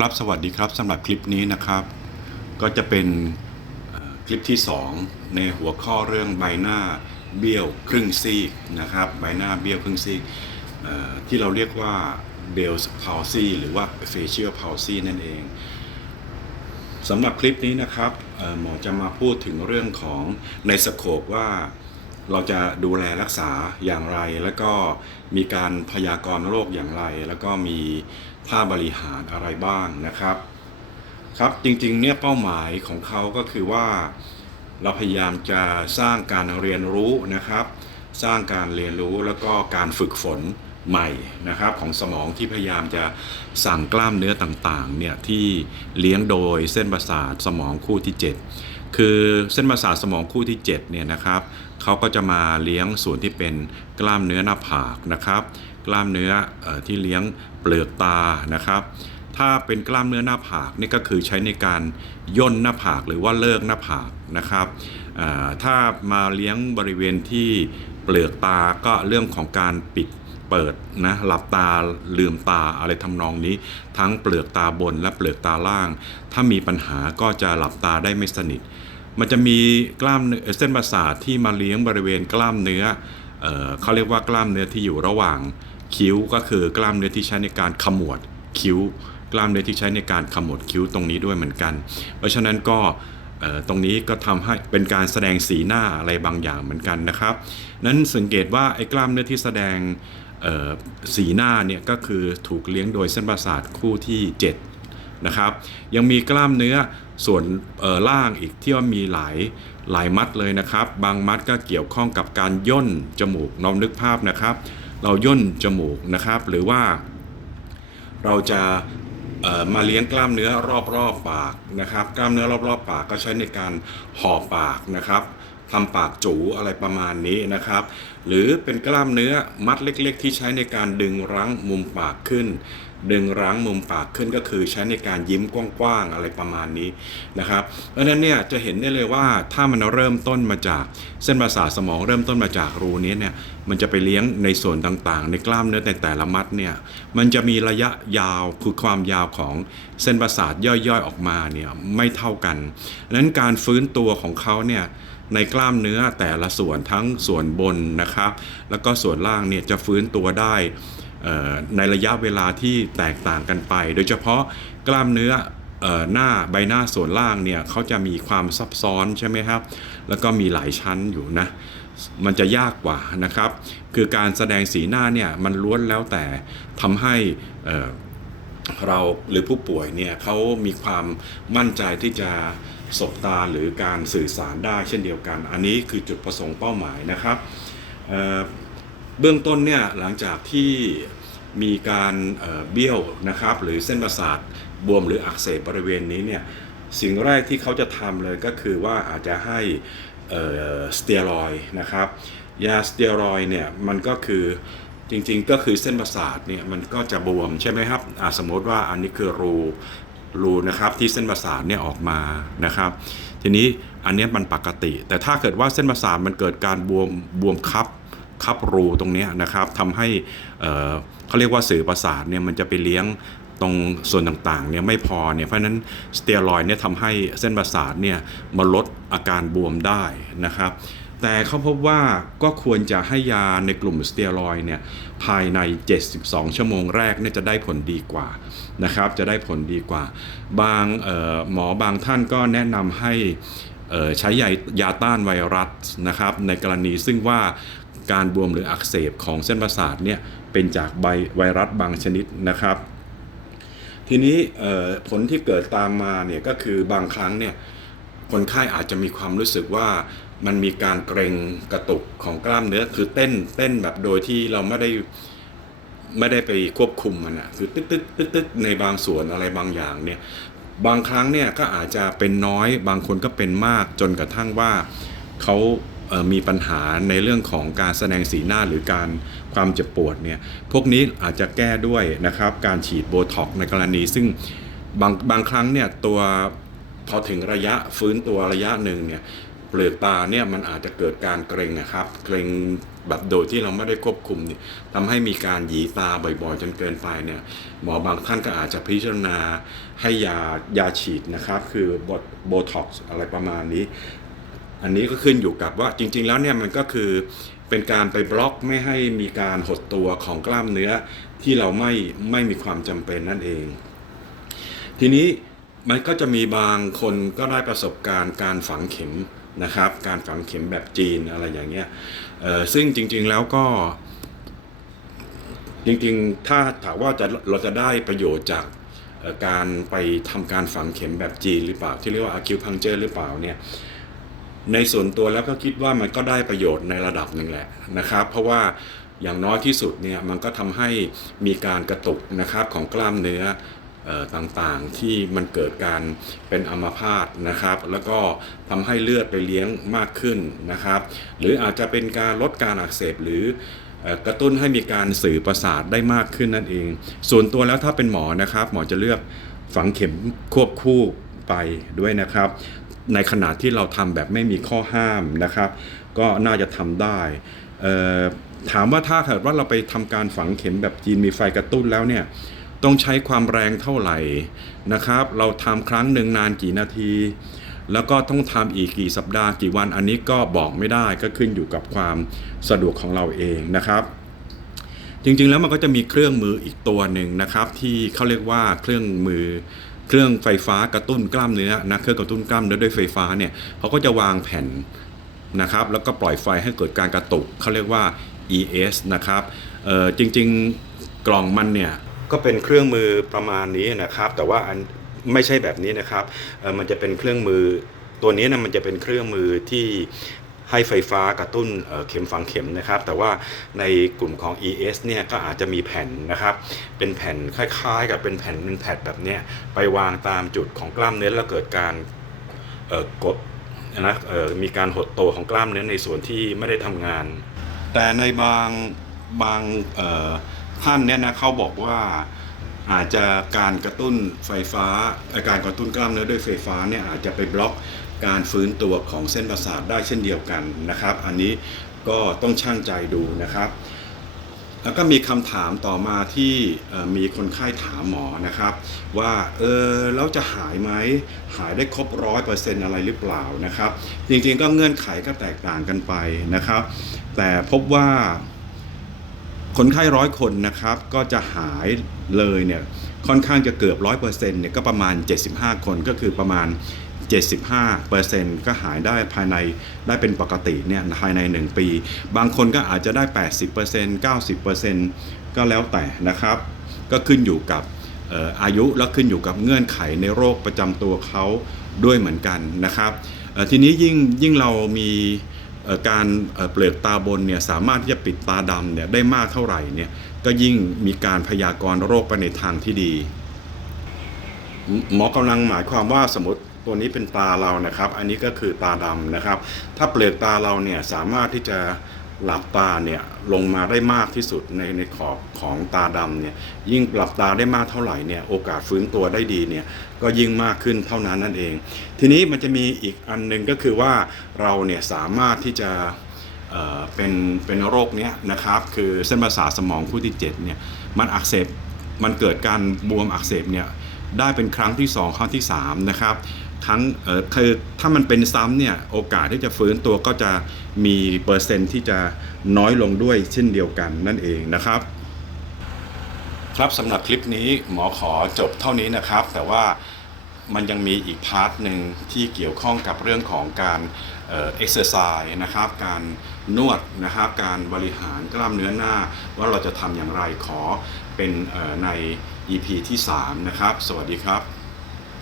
ครับสวัสดีครับสำหรับคลิปนี้นะครับ ก็จะเป็นคลิปที่ 2 ในหัวข้อเรื่องใบหน้าเบี้ยวครึ่งซีกนะครับ ใบหน้าเบี้ยวครึ่งซีกที่เราเรียกว่าเบลส์พาวซีหรือว่า facial palsy นั่นเองสำหรับคลิปนี้นะครับหมอจะมาพูดถึงเรื่องของในสโคปว่าเราจะดูแลรักษาอย่างไร แล้วก็มีการพยากรณ์โรคอย่างไร แล้วก็มี ท่าบริหารอะไรบ้างนะครับ ครับจริงๆเนี่ยเป้าหมายของเขาก็คือว่า เราพยายามจะสร้างการเรียนรู้นะครับ สร้างการเรียนรู้แล้วก็การฝึกฝนใหม่นะครับของสมองที่พยายามจะสั่งกล้ามเนื้อต่างๆเนี่ยที่เลี้ยงโดยเส้นประสาทสมองคู่ที่ 7 คือเส้นประสาทสมองคู่ที่7เนี่ยนะครับเขาก็จะมาเลี้ยงส่วนที่เป็นกล้ามเนื้อหน้าผากนะครับ กล้ามเนื้ออที่เลี้ยงเปลือกตานะครับ ถ้าเป็นกล้ามเนื้อหน้าผากนี่ก็คือใช้ในการย่นหน้าผากหรือว่าเลิกหน้าผากนะครับถ้ามาเลี้ยงบริเวณที่เปลือกตาก็เรื่องของการปิดเปิดนะหลับตาลืมตาอะไรทำนองนี้ ทั้งเปลือกตาบนและเปลือกตาล่าง ถ้ามีปัญหาก็จะหลับตาได้ไม่สนิท มันจะมีกล้ามเนื้อเส้นประสาทที่มาเลี้ยงบริเวณกล้ามเนื้อเออเขาเรียกว่ากล้ามเนื้อที่อยู่ระหว่าง คิ้วก็คือกล้ามเนื้อที่ใช้ในการขมวดคิ้ว กล้ามเนื้อที่ใช้ในการขมวดคิ้วตรงนี้ด้วยเหมือนกัน เพราะฉะนั้นก็ตรงนี้ก็ทำให้เป็นการแสดงสีหน้าอะไรบางอย่างเหมือนกันนะครับ นั้นสังเกตว่าไอ้กล้ามเนื้อที่แสดงสีหน้าเนี่ยก็คือถูกเลี้ยงโดยเส้นประสาทคู่ที่ 7 นะครับ ยังมีกล้ามเนื้อส่วนล่างอีกที่ว่ามีหลายหลายมัดเลยนะครับ บางมัดก็เกี่ยวข้องกับการย่นจมูกน้อมนึกภาพนะครับ เราย่นจมูกนะครับ หรือว่า เราจะมาเลี้ยงกล้ามเนื้อรอบๆปากนะครับ กล้ามเนื้อรอบๆปากก็ใช้ในการห่อปากนะครับทำปากจูอะไรประมาณนี้นะครับ หรือเป็นกล้ามเนื้อมัดเล็ก ๆ ที่ใช้ในการดึงรั้งมุมปากขึ้น ดึงรั้งมุมปากขึ้นก็คือใช้ในการยิ้มกว้างๆอะไรประมาณนี้นะครับเพราะฉะนั้นเนี่ยจะเห็นได้เลยว่าถ้ามันเริ่มต้นมาจากเส้นประสาทสมองเริ่มต้นมาจากรูนี้เนี่ยมันจะไปเลี้ยงในส่วนต่างๆ ในกล้ามเนื้อในแต่ละมัดเนี่ยมันจะมีระยะยาวคือความยาวของเส้นประสาทย่อยๆออกมาเนี่ยไม่เท่ากันดังนั้นการฟื้นตัวของเขาเนี่ยในกล้ามเนื้อแต่ละส่วนทั้งส่วนบนนะครับ แล้วก็ส่วนล่างเนี่ยจะฟื้นตัวได้ ในระยะเวลาที่แตกต่างกันไป โดยเฉพาะกล้ามเนื้ออหน้าใบหน้าส่วนล่างเนี่ยเขาจะมีความซับซ้อนใช่ไหมครับ แล้วก็มีหลายชั้นอยู่นะ มันจะยากกว่านะครับ คือการแสดงสีหน้าเนี่ยมันล้วนแล้วแต่ทำให้เเราหรือผู้ป่วยเนี่ยเขามีความมั่นใจที่จะสบตาหรือการสื่อสารได้เช่นเดียวกัน อันนี้คือจุดประสงค์เป้าหมายนะครับ เบื้องต้นเนี่ยหลังจากที่มีการเบี้ยวนะครับหรือเส้นประสาทบวมหรืออักเสบบริเวณนี้เนี่ยสิ่งแรกที่เขาจะทำเลยก็คือว่าอาจจะให้สเตียรอยนะครับยาสเตียรอยเนี่ยมันก็คือจริงๆก็คือเส้นประสาทเนี่ยมันก็จะบวมใช่ไหมครับสมมติว่าอันนี้คือรูรูนะครับที่เส้นประสาทเนี่ยออกมานะครับ ทีนี้อันนี้มันปกติ แต่ถ้าเกิดว่าเส้นประสาทมันเกิดการบวมบวมคับ คับรูตรงนี้นะครับทำให้เขาเรียกว่าสื่อประสาทเนี่ยมันจะไปเลี้ยงตรงส่วนต่างๆเนี่ยไม่พอเนี่ยเพราะนั้นสเตียรอยเนี่ยทำให้เส้นประสาทเนี่ยมาลดอาการบวมได้นะครับ แต่เขาพบว่าก็ควรจะให้ยาในกลุ่มสเตียรอยเนี่ยภายใน 72 ชั่วโมงแรกเนี่ยจะได้ผลดีกว่านะครับ จะได้ผลดีกว่า บางหมอบางท่านก็แนะนำให้ ใช้ยายาต้านไวรัสนะครับ ในกรณีซึ่งว่าการบวมหรืออักเสบของเส้นประสาทเนี่ยเป็นจากใบไวรัสบางชนิดนะครับ ทีนี้ผลที่เกิดตามมาเนี่ยก็คือบางครั้งเนี่ยคนไข้อาจจะมีความรู้สึกว่ามันมีการเกร็งกระตุกของกล้ามเนื้อคือเต้นเต้นแบบโดยที่เราไม่ได้ไม่ได้ไปควบคุมมันอะคือตึ๊ดตึ๊ดตึ๊ดตึ๊ดในบางส่วนอะไรบางอย่างเนี่ย บางครั้งเนี่ยก็อาจจะเป็นน้อยบางคนก็เป็นมากจนกระทั่งว่าเขาเอ่อมีปัญหาในเรื่องของการแสดงสีหน้าหรือการความเจ็บปวดเนี่ยพวกนี้อาจจะแก้ด้วยนะครับการฉีดโบท็อกในกรณี ซึ่งบางบางครั้งเนี่ยตัวพอถึงระยะฟื้นตัวระยะหนึ่งเนี่ย ปลือกตาเนี่ยมันอาจจะเกิดการเกรงนะครับเกรงแบบโดยที่เราไม่ได้ควบคุมเนี่ยทำให้มีการหยีตาบ่อยๆ จนเกินไปเนี่ยหมอบางท่านก็อาจจะพิจารณาให้ยายาฉีดนะครับ คือโบท็อกซ์อะไรประมาณนี้ อันนี้ก็ขึ้นอยู่กับว่าจริง ๆ แล้วเนี่ยมันก็คือเป็นการไปบล็อกไม่ให้มีการหดตัวของกล้ามเนื้อที่เราไม่ไม่มีความจำเป็นนั่นเอง ทีนี้มันก็จะมีบางคนก็ได้ประสบการณ์การฝังเข็ม นะครับ การฝังเข็มแบบจีนอะไรอย่างเงี้ยซึ่งจริง ๆแล้วก็ จริงๆ ถ้าถามว่าจะเราจะได้ประโยชน์จากการไปทำการฝังเข็มแบบจีนหรือเปล่า ที่เรียกว่า acupuncture หรือเปล่าเนี่ยในส่วนตัวแล้วก็คิดว่ามันก็ได้ประโยชน์ในระดับหนึ่งแหละนะครับ เพราะว่าอย่างน้อยที่สุดเนี่ยมันก็ทำให้มีการกระตุกนะครับของกล้ามเนื้อ ต่างๆ ที่มันเกิดการเป็นอัมพาตนะครับ แล้วก็ทำให้เลือดไปเลี้ยงมากขึ้นนะครับ หรืออาจจะเป็นการลดการอักเสบหรือกระตุ้นให้มีการสื่อประสาทได้มากขึ้นนั่นเอง ส่วนตัวแล้วถ้าเป็นหมอนะครับ หมอจะเลือกฝังเข็มควบคู่ไปด้วยนะครับ ในขณะที่เราทำแบบไม่มีข้อห้ามนะครับ ก็น่าจะทำได้ถามว่าถ้าเกิดว่าเราไปทำการฝังเข็มแบบจีนมีไฟกระตุ้นแล้วเนี่ย ต้องใช้ความแรงเท่าไหร่นะครับ เราทำครั้งหนึ่งนานกี่นาที แล้วก็ต้องทำอีกกี่สัปดาห์กี่วันอันนี้ก็บอกไม่ได้ก็ขึ้นอยู่กับความสะดวกของเราเองนะครับ จริงๆแล้วมันก็จะมีเครื่องมืออีกตัวหนึ่งนะครับ ที่เขาเรียกว่าเครื่องมือเครื่องไฟฟ้ากระตุ้นกล้ามเนื้อนะเครื่องกระตุ้นกล้ามเนื้อด้วยไฟฟ้าเนี่ยเขาก็จะวางแผ่นนะครับแล้วก็ปล่อยไฟให้เกิดการกระตุกเขาเรียกว่า ES นะครับเออจริงๆกล่องมันเนี่ย ก็เป็นเครื่องมือประมาณนี้นะครับ แต่ว่าอันไม่ใช่แบบนี้นะครับมันจะเป็นเครื่องมือตัวนี้นะมันจะเป็นเครื่องมือที่ให้ไฟฟ้ากระตุ้นเข็มฝังเข็มนะครับ แต่ว่าในกลุ่มของ ES เนี่ยก็อาจจะมีแผ่นนะครับ เป็นแผ่นคล้ายๆ กับเป็นแผ่นเป็นแผ่นแบบเนี้ยไปวางตามจุดของกล้ามเนื้อแล้วเกิดการกดนะมีการหดตัวของกล้ามเนื้อในส่วนที่ไม่ได้ทำงาน แต่ในบางบาง ท่านเนี่ยนะเขาบอกว่าอาจจะการกระตุ้นไฟฟ้าอ่อการกระตุ้นกล้ามเนื้อด้วยไฟฟ้าเนี่ยอาจจะไปบล็อกการฟื้นตัวของเส้นประสาทได้เช่นเดียวกันนะครับ อันนี้ก็ต้องช่างใจดูนะครับ แล้วก็มีคำถามต่อมาที่มีคนไข้ถามหมอนะครับ ว่าเออแล้วจะหายไหมหายได้ครบร้อยเปอร์เซ็นต์อะไรหรือเปล่านะครับ จริงๆก็เงื่อนไขก็แตกต่างกันไปนะครับ แต่พบว่า คนไข้ร้อยคนนะครับก็จะหายเลยเนี่ยค่อนข้างจะเกือบร้อยเปอร์เซ็นต์เนี่ยก็ประมาณ 75 คนก็คือประมาณ 75%ก็หายได้ภายในได้เป็นปกติเนี่ยภายใน 1 ปี บางคนก็อาจจะได้ 80% 90%ก็แล้วแต่นะครับ ก็ขึ้นอยู่กับอายุแล้วขึ้นอยู่กับเงื่อนไขในโรคประจำตัวเขาด้วยเหมือนกันนะครับทีนี้ยิ่งยิ่งเรามี การเปลือกตาบนเนี่ยสามารถที่จะปิดตาดำเนี่ยได้มากเท่าไหร่เนี่ยก็ยิ่งมีการพยากรณ์โรคไปในทางที่ดี หมอกำลังหมายความว่าสมมติตัวนี้เป็นตาเรานะครับ อันนี้ก็คือตาดำนะครับ ถ้าเปลือกตาเราเนี่ยสามารถที่จะ หลับตาเนี่ยลงมาได้มากที่สุดในในขอบของตาดำเนี่ยยิ่งหลับตาได้มากเท่าไหร่เนี่ยโอกาสฟื้นตัวได้ดีเนี่ยก็ยิ่งมากขึ้นเท่านั้นนั่นเอง ทีนี้มันจะมีอีกอันหนึงก็คือว่าเราเนี่ยสามารถที่จะเเป็นเป็นโรคเนี้ยนะครับคือเส้นประสาทสมองคู่ที่7เนี่ยมันอักเสบมันเกิดการบวมอักเสบเนี่ยได้เป็นครั้งที่ 2 ครั้งที่3นะครับ ครั้งเออคือถ้ามันเป็นซ้ำเนี่ยโอกาสที่จะฟื้นตัวก็จะมีเปอร์เซ็นต์ที่จะน้อยลงด้วยเช่นเดียวกันนั่นเองนะครับ ครับสำหรับคลิปนี้หมอขอจบเท่านี้นะครับ แต่ว่ามันยังมีอีกพาร์ทหนึ่งที่เกี่ยวข้องกับเรื่องของการเอ็กซ์เซอร์ไซส์นะครับ การนวดนะครับ การบริหารกล้ามเนื้อหน้า ว่าเราจะทำอย่างไรขอเป็นเอ่อใน EP ที่ 3 นะครับ สวัสดีครับ